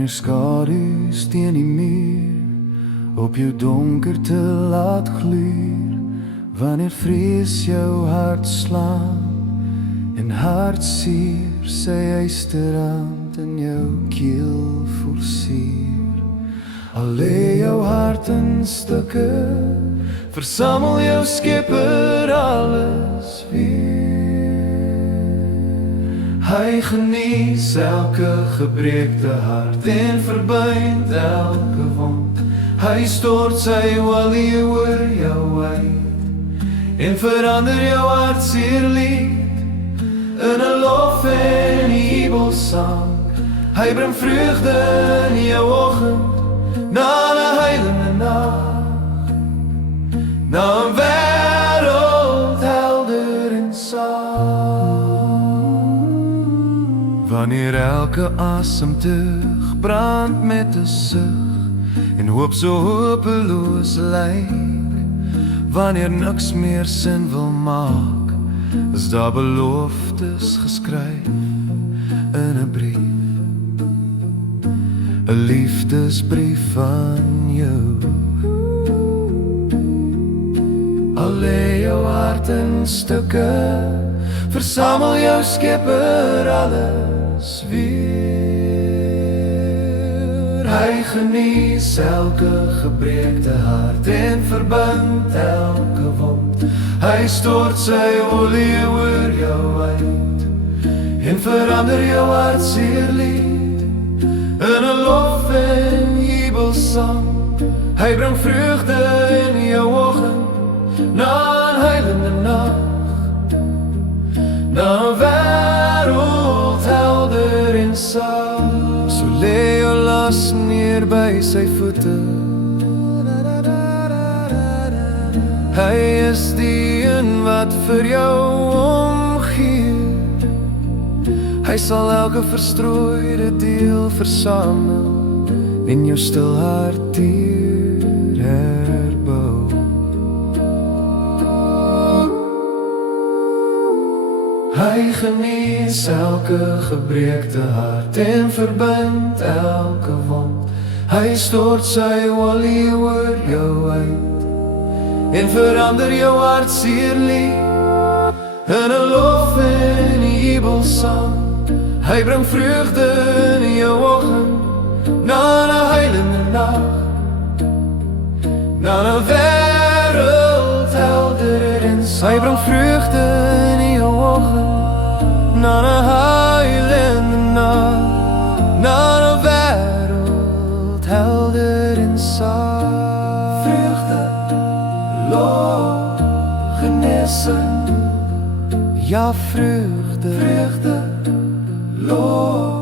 Wanneer skadu's teen die muur op jou donkerte laat gluur, wanneer vrees jou hart slaan en hartseer sy ysterhand in jou keel forceer. Al lê jou hart in stukke, versamel jou Skepper alles weer. Hy genees elke gebreekte hart en verbind elke wond. Hy stort sy olie oor jou uit en verander jou hartseer lied in 'n lof en jubelsang. Hy bring vreugde in jou oggend na 'n heilende nag, na 'n wêreld helder en saam. Wanneer elke asemteug brand met 'n sug en hoop so hopeloos lyk, wanneer niks meer sin wil maak, is daar beloftes geskryf in 'n brief, 'n liefdesbrief van jou. Al lê jou hart in stukke, versamel jou Skepper alles weer. Hy genees elke gebreekte hart en verbind elke wond. Hy stort sy olie oor jou uit en verander jou hartseer lied in 'n lof en jubelsang. Hy bring vreugde in jou oggend na 'n heilende nag, na 'n wêreld helder en saam. So lê jou las neer by sy voete. Hy is die een wat vir jou omgee. Hy sal elke verstrooide deel versamel en jou stil hart weer herbou. Hy genees elke gebreekte hart en verbind elke wond. Hy stort sy olie oor jou uit en verander jou hartseer lied in 'n lof en jubelsang. Hy bring vreugde in jou oggend na 'n heilende nag, na 'n wêreld helder en saam. Hy bring vreugde in jou oggend na 'n heilende nag, na 'n wêreld helder en saam. Vreugde, lof, genesing, ja vreugde, vreugde, lof.